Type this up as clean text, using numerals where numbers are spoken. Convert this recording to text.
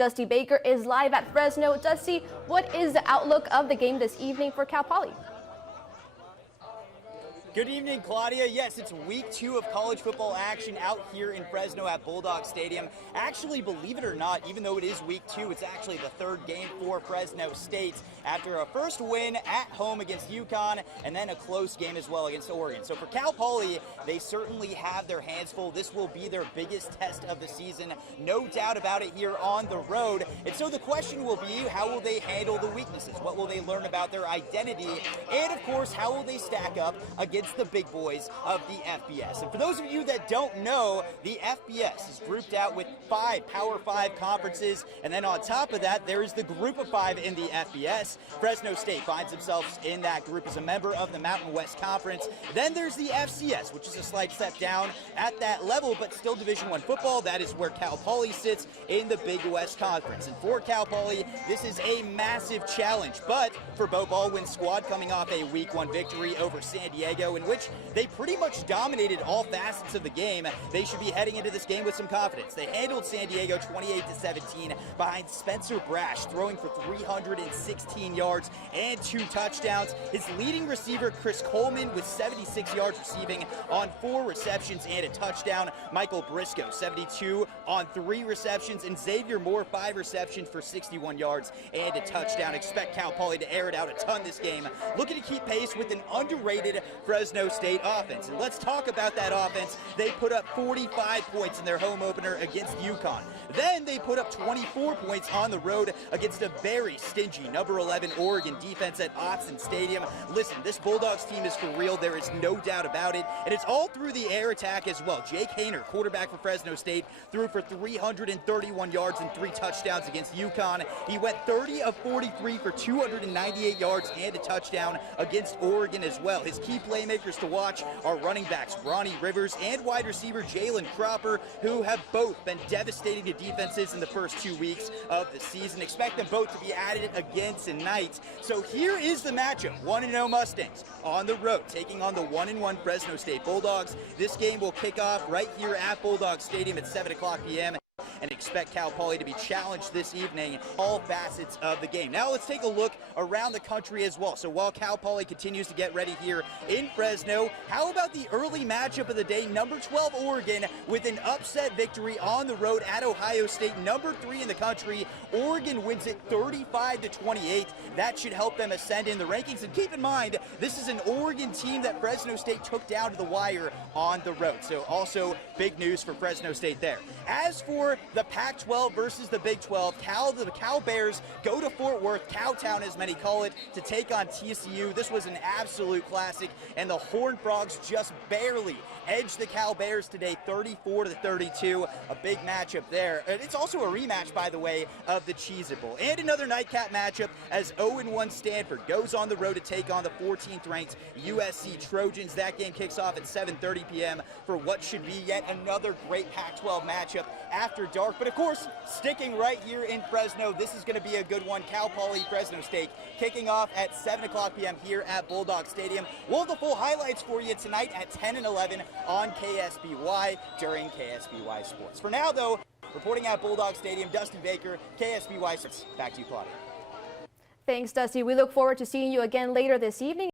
Dusty Baker is live at Fresno. Dusty, what is the outlook of the game this evening for Cal Poly? Good evening, Claudia. Yes, it's week 2 of college football action out here in Fresno at Bulldog Stadium. Actually, believe it or not, even though it is week 2, it's actually the third game for Fresno State after a first win at home against UConn and then a close game as well against Oregon. So for Cal Poly, they certainly have their hands full. This will be their biggest test of the season, no doubt about it, here on the road. And so the question will be, how will they handle the weaknesses? What will they learn about their identity? And of course, how will they stack up against the big boys of the FBS? And for those of you that don't know, the FBS is grouped out with 5 Power 5 conferences, and then on top of that, there is the group of 5 in the FBS. Fresno State finds themselves in that group as a member of the Mountain West Conference. Then there's the FCS, which is a slight step down at that level, but still Division I football. That is where Cal Poly sits in the Big West Conference. And for Cal Poly, this is a massive challenge. But for Bo Baldwin's squad, coming off a Week 1 victory over San Diego, in which they pretty much dominated all facets of the game, they should be heading into this game with some confidence. They handled San Diego 28-17 behind Spencer Brash, throwing for 316 yards and 2 touchdowns. His leading receiver, Chris Coleman, with 76 yards receiving on 4 receptions and a touchdown. Michael Briscoe, 72 on 3 receptions, and Xavier Moore, 5 receptions for 61 yards and a touchdown. Expect Cal Poly to air it out a ton this game, looking to keep pace with an underrated Fresno State offense. And let's talk about that offense. They put up 45 points in their home opener against UConn. Then they put up 24 points on the road against a very stingy number 11 Oregon defense at Autzen Stadium. Listen, this Bulldogs team is for real. There is no doubt about it. And it's all through the air attack as well. Jake Haener, quarterback for Fresno State, threw for 331 yards and 3 touchdowns against UConn. He went 30 of 43 for 298 yards and a touchdown against Oregon as well. His key playmakers to watch are running backs Ronnie Rivers and wide receiver Jalen Cropper, who have both been devastating to defenses in the first 2 weeks of the season. Expect them both to be at it again tonight. So here is the matchup. 1-0 Mustangs on the road, taking on the 1-1 Fresno State Bulldogs. This game will kick off right here at Bulldog Stadium at 7 o'clock p.m. and expect Cal Poly to be challenged this evening, all facets of the game. Now let's take a look around the country as well. So while Cal Poly continues to get ready here in Fresno, how about the early matchup of the day? Number 12 Oregon with an upset victory on the road at Ohio State, number 3 in the country. Oregon wins it 35-28. That should help them ascend in the rankings. And keep in mind, this is an Oregon team that Fresno State took down to the wire on the road. So also big news for Fresno State there. As for the Pac-12 versus the Big 12, the Cal Bears go to Fort Worth, Cowtown as many call it, to take on TCU. This was an absolute classic, and the Horned Frogs just barely edged the Cal Bears today, 34-32. A big matchup there. And it's also a rematch, by the way, of the Cheez-It Bowl. And another nightcap matchup as 0-1 Stanford goes on the road to take on the 14th ranked USC Trojans. That game kicks off at 7:30 p.m. for what should be yet another great Pac-12 matchup after dark. But of course, sticking right here in Fresno, this is going to be a good one. Cal Poly, Fresno State, kicking off at 7 o'clock p.m. here at Bulldog Stadium. We'll have the full highlights for you tonight at 10 and 11 on KSBY during KSBY Sports. For now, though, reporting at Bulldog Stadium, Dusty Baker, KSBY Sports. Back to you, Claudia. Thanks, Dusty. We look forward to seeing you again later this evening.